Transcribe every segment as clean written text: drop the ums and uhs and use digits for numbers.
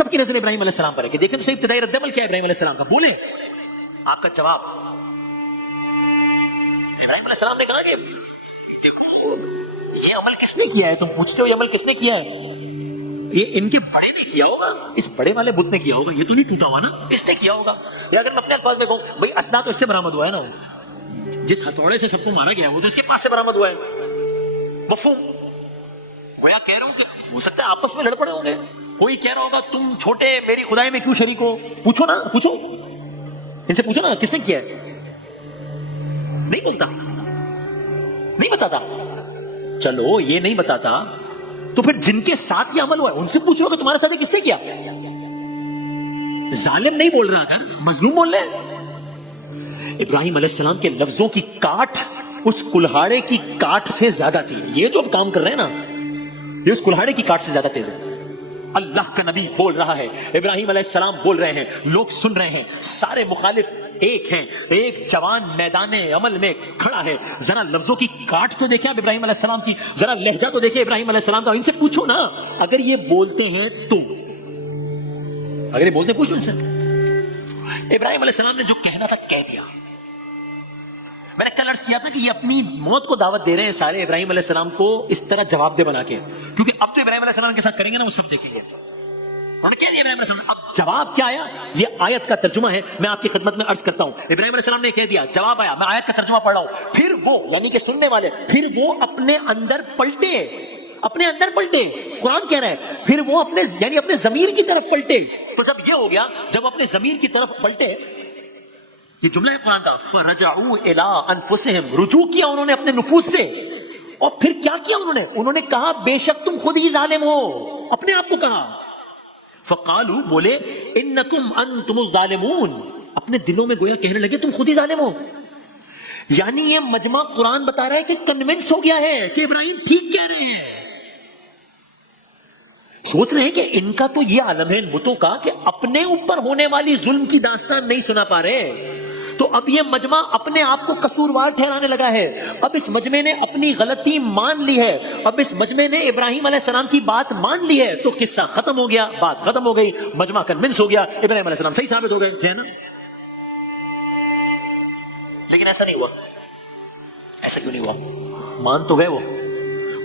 सबकी नजर इब्राहिम अलैहि सलाम पर है कि देखें तो सही इब्तिदाई रद्द-ए-अमल क्या है इब्राहिम अलैहि सलाम का, बोले आपका जवाब। इब्राहिम अलैहि सलाम ने कहा कि देखो ये अमल किसने किया है, तुम पूछते हो ये अमल किसने किया है, ये इनके बड़े ने किया होगा, इस बड़े वाले बुत ने किया होगा, ये तो नहीं टूटा हुआ ना, इसने किया होगा। या अगर मैं अपने अल्फाज में कहूं भाई असना तो इससे बरामद हुआ है ना, जिस हथौड़े से सबको मारा गया वो तो इसके पास से बरामद हुआ है। मफहूम गोया कह रहा हूं कि हो सकता है आपस में लड़ पड़े होंगे, कोई कह रहा होगा तुम छोटे मेरी खुदाई में क्यों शरीक हो, पूछो ना, पूछो इनसे, पूछो ना किसने किया है। नहीं बोलता, नहीं बताता। चलो ये नहीं बताता तो फिर जिनके साथ ये अमल हुआ है उनसे पूछ लो कि तुम्हारे साथ किसने किया। जालिम नहीं बोल रहा, अगर मजलूम बोल रहे हैं। इब्राहिम अलैहिस्सलाम के लफ्जों की काट उस कुल्हाड़े की काट से ज्यादा थी। ये जो अब काम कर रहे हैं ना, ये उस कुल्हाड़े की काट से ज्यादा तेज है। अल्लाह का नबी बोल रहा है, इब्राहिम अलैहिस्सलाम बोल रहे हैं, लोग सुन रहे हैं, सारे मुखालिफ एक हैं, एक जवान मैदाने अमल में खड़ा है। जरा लफ्जों की काट तो देखिए आप इब्राहिम अलैहिस्सलाम की, जरा लहजा तो देखिए इब्राहिम अलैहिस्सलाम का। इनसे पूछो ना अगर ये बोलते हैं तो, अगर ये बोलते पूछो इनसे। इब्राहिम अलैहिस्सलाम ने जो कहना था कह दिया। मैंने कल अर्ज किया था कि ये अपनी मौत को दावत दे रहे हैं सारे इब्राहिम अलैहिस्सलाम को इस तरह जवाब दे बना के, क्योंकि अब तो इब्राहिम अलैहिस्सलाम के साथ करेंगे ना वो सब देखेंगे। उन्होंने कह दिया इब्राहिम अलैहिस्सलाम, अब जवाब क्या आया ये आयत का तर्जुमा है, मैं आपकी खिदमत में अर्ज करता हूं। इब्राहिम अलैहिस्सलाम ने कह दिया, जवाब आया, मैं आयत का तर्जुमा पढ़ रहा हूं। फिर वो यानी कि सुनने वाले, फिर वो अपने अंदर पलटे, अपने अंदर पलटे। कुरान कह रहा है फिर वो अपने यानी अपने जमीर की तरफ पलटे। तो जब ये हो गया, जब अपने जमीर की तरफ पलटे, ये जुमला है कुरान का, फरजऊ इला अनफुसिहिम, रुजू किया उन्होंने अपने नुफूस से। और फिर क्या किया उन्होंने, उन्होंने कहा बेशक तुम खुद ही जालिम हो, अपने आप को कहा। फकालू बोले इन्नकुम अंतुमुज जालिमून, अपने दिलों में गोया कहने लगे तुम खुद ही जालिम हो। यानी ये मजमा कुरान बता रहा है कि कन्विंस हो गया है कि इब्राहिम ठीक कह रहे हैं। सोच रहे हैं कि इनका तो ये आलम है इन बुतों का कि अपने ऊपर होने वाली जुल्म की दास्तान नहीं सुना पा रहे, तो अब ये मजमा अपने आप को कसूरवार ठहराने लगा है। अब इस मजमे ने अपनी गलती मान ली है, अब इस मजमे ने इब्राहिम अलैहिस्सलाम की बात मान ली है, तो किस्सा खत्म हो गया, बात खत्म हो गई, मजमा कन्विंस हो गया, इब्राहिम अलैहिस्सलाम सही साबित हो गए, है ना। लेकिन ऐसा नहीं हुआ। ऐसा क्यों नहीं हुआ? मान तो गए वो।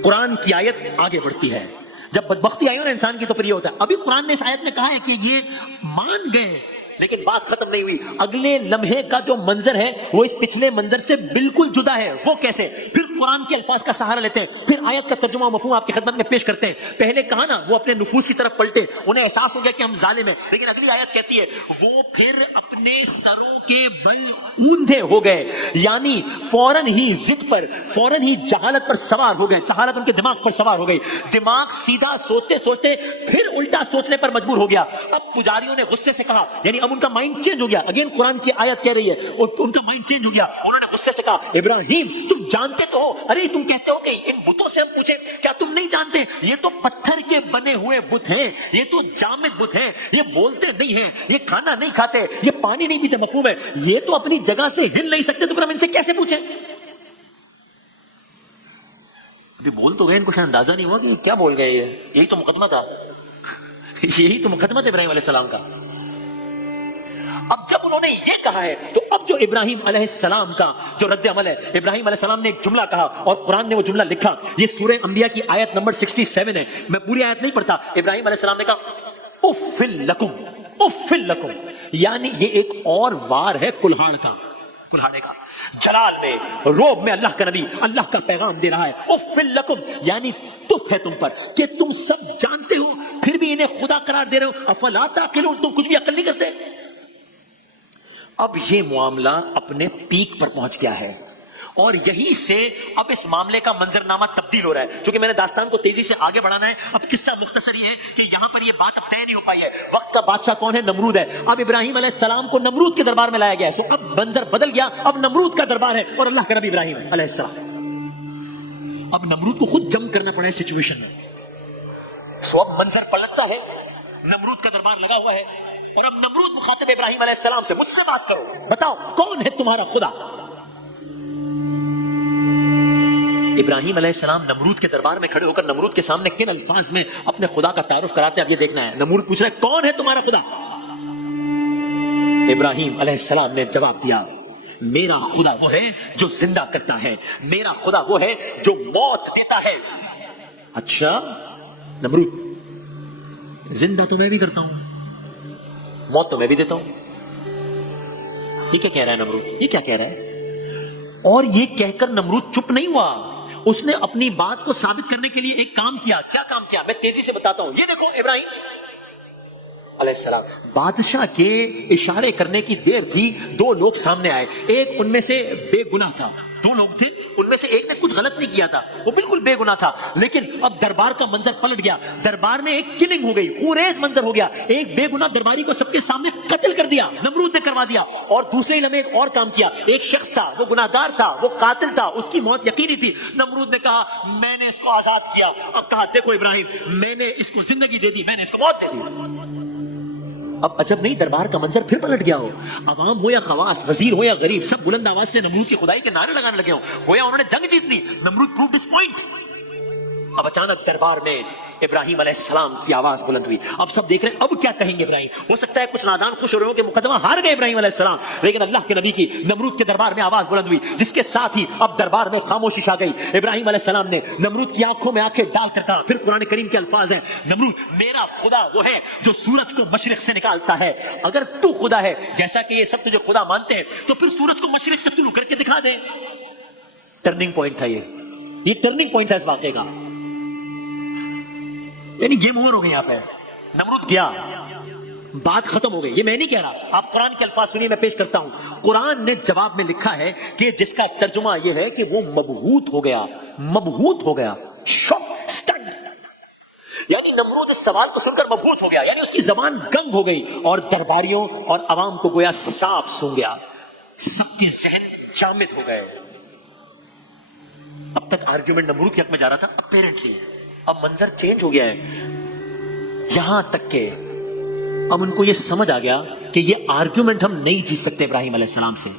कुरान की आयत आगे बढ़ती है, जब बदबख्ती आई हो ना इंसान की तो फिर ये होता है। अभी कुरान ने इस आयत में कहा है कि ये मान गए, लेकिन बात खत्म नहीं हुई। अगले लम्हे का जो मंजर है वो इस पिछले मंजर से बिल्कुल जुदा है। वो कैसे? फिर कुरान के अल्फाज का सहारा लेते हैं, फिर आयत का तर्जुमा मफहूम आपकी खिदमत में पेश करते हैं। पहले कहा ना वो अपने नुफूस की तरफ पलटे, उन्हें एहसास हो गया कि हम जालिम हैं, लेकिन अगली आयत कहती है वो फिर अपने सरों के बल ऊंधे हो गए, यानी फौरन ही जिद पर, फौरन ही जहालत पर सवार हो गए, जहालत उनके दिमाग पर सवार हो गई। दिमाग सीधा सोचते सोचते फिर उल्टा सोचने पर मजबूर हो गया। अब पुजारियों ने गुस्से से कहा, यानी अब उनका माइंड चेंज हो गया। अगेन कुरान की आयत कह रही है उनका माइंड चेंज हो गया। उन्होंने गुस्से से कहा इब्राहिम तुम जानते तो हो, अरे तुम कहते हो कि इन बुतों से हम पूछे, क्या तुम नहीं जानते ये तो पत्थर के बने हुए बुत हैं, ये तो जामिद बुत हैं, ये बोलते नहीं हैं, ये खाना नहीं खाते, ये पानी नहीं पीते, मफहूम है, ये तो अपनी जगह से हिल नहीं सकते, तो फिर हम इनसे कैसे पूछें? अभी बोल तो गए, इनको शायद अंदाजा नहीं हुआ कि क्या बोल गए। यही तो मुकदमा था, यही तो मुकदमा था इब्राहिम अलैहिस्सलाम का। अब जब उन्होंने ये कहा है तो अब जो इब्राहिम अलैहिस्सलाम का जो रद्द अमल है, इब्राहिम अलैहिस्सलाम ने एक जुमला कहा और कुरान ने वो जुमला लिखा। ये सूरह अंबिया की आयत नंबर 67 है, मैं पूरी आयत नहीं पढ़ता। इब्राहिम अलैहिस्सलाम ने कहा उफ़्फ़िल लकुम, उफ़्फ़िल लकुम, यानी ये एक और वार है कुल्हाड़ का, कुल्हाड़े का। जलाल में, रोब में अल्लाह का नबी अल्लाह का पैगाम दे रहा है, उफ़्फ़िल लकुम, यानी तुफ है तुम पर कि तुम सब जानते हो फिर भी इन्हें खुदा करार दे रहे हो। अफला ताक़िलून, तुम कुछ भी अक्ल नहीं करते। अब ये मामला अपने पीक पर पहुंच गया है और यहीं से अब इस मामले का मंजरनामा तब्दील हो रहा है। क्योंकि मैंने दास्तान को तेजी से आगे बढ़ाना है। अब किस्सा मुख्तसर ये है कि यहां पर ये बात अब तय नहीं हो पाई है। वक्त का बादशाह कौन है? नमरूद है। अब इब्राहिम अलैहिस्सलाम को नमरूद के दरबार में लाया गया है। सो अब मंजर बदल गया, अब नमरूद का दरबार है और अल्लाह का नबी इब्राहिम अलैहिस्सलाम। अब नमरूद को खुद जम करना पड़ा है सिचुएशन में। सो अब मंजर पलटता है, नमरूद का दरबार लगा हुआ है और अब नमरूद मुखातिब इब्राहिम अलैहिस्सलाम से, मुझसे बात करो, बताओ कौन है तुम्हारा खुदा? ابراہیم علیہ السلام نمرود کے دربار میں کھڑے ہو کر نمرود کے سامنے کن الفاظ میں اپنے خدا کا تعارف کراتے ہیں اب یہ دیکھنا ہے. نمرود پوچھ رہا ہے کون ہے تمہارا خدا؟ ابراہیم علیہ السلام نے جواب دیا میرا خدا وہ ہے جو زندہ کرتا ہے, میرا خدا وہ ہے جو موت دیتا ہے. اچھا نمرود, زندہ تو میں بھی کرتا ہوں, موت تو میں بھی دیتا ہوں. یہ کیا کہہ رہا ہے نمرود, یہ کیا کہہ رہا ہے؟ اور یہ کہہ کر نمرود چپ نہیں ہوا, اس نے اپنی بات کو ثابت کرنے کے لیے ایک کام کیا. کیا کام کیا میں تیزی سے بتاتا ہوں. یہ دیکھو ابراہیم علیہ السلام, بادشاہ کے اشارے کرنے کی دیر تھی, دو لوگ سامنے آئے, ایک ان میں سے بے گناہ تھا, دو لوگ تھے ان میں سے ایک نے کچھ غلط نہیں کیا تھا, وہ بالکل بے گناہ تھا, لیکن اب دربار کا منظر پلٹ گیا, دربار میں ایک کلنگ ہو گئی, خونریز منظر ہو گیا, ایک بے گناہ درباری کو سب کے سامنے قتل کر دیا, نمرود نے کروا دیا. اور دوسرے لمحے ایک اور کام کیا, ایک شخص تھا وہ گناہگار تھا, وہ قاتل تھا, اس کی موت یقینی تھی. نمرود نے کہا میں نے اس کو آزاد کیا. اب کہا دیکھو ابراہیم میں نے اس کو زندگی دے دی, میں نے اس کو موت دے دی. اب عجب نہیں دربار کا منظر پھر پلٹ گیا ہو, عوام ہو یا خواص, وزیر ہو یا غریب, سب بلند آواز سے نمرود کی خدائی کے نعرے لگانے لگے ہوں, گویا انہوں نے جنگ جیت لی. نمرود پرووڈ ہز پوائنٹ. اب اچانک دربار میں ابراہیم علیہ السلام کی آواز بلند ہوئی. اب سب دیکھ رہے ہیں اب کیا کہیں گے ابراہیم. ہو سکتا ہے کچھ نادان خوش ہو رہے ہوں کہ مقدمہ ہار گئے ابراہیم علیہ السلام, لیکن اللہ کے نبی کی نمرود کے دربار میں آواز بلند ہوئی, جس کے ساتھ ہی اب دربار میں خاموشی چھا گئی. ابراہیم علیہ السلام نے نمرود کی آنکھوں میں آنکھیں ڈال کر کہا, پھر قرآن کریم کے الفاظ ہیں, نمرود میرا خدا وہ ہے جو سورج کو مشرق سے نکالتا ہے. اگر تو خدا ہے جیسا کہ یہ سب تجھے خدا مانتے ہیں تو پھر سورج کو مشرق سے طلوع کر کے دکھا دے. ٹرننگ پوائنٹ تھا یہ ٹرننگ پوائنٹ تھا اس واقعے کا, یعنی گیم اوور ہو گئی. یہاں پہ نمرود گیا, بات ختم ہو گئی. یہ میں نہیں کہہ رہا, آپ قرآن کے الفاظ سنیے, میں پیش کرتا ہوں. قرآن نے جواب میں لکھا ہے کہ جس کا ترجمہ یہ ہے کہ وہ مبہوت ہو گیا, مبہوت ہو گیا, شاک سٹن. یعنی نمرود اس سوال کو سن کر مبہوت ہو گیا, یعنی اس کی زبان گنگ ہو گئی, اور درباریوں اور عوام کو گویا سانپ سونگ گیا, سب کے ذہن جامد ہو گئے. اب تک آرگیومنٹ نمرود کے حق میں جا رہا تھا, اپیرنٹلی اب منظر چینج ہو گیا ہے, یہاں تک کہ اب ان کو یہ سمجھ آ گیا کہ یہ آرگیومنٹ ہم نہیں جیت سکتے ابراہیم علیہ السلام سے.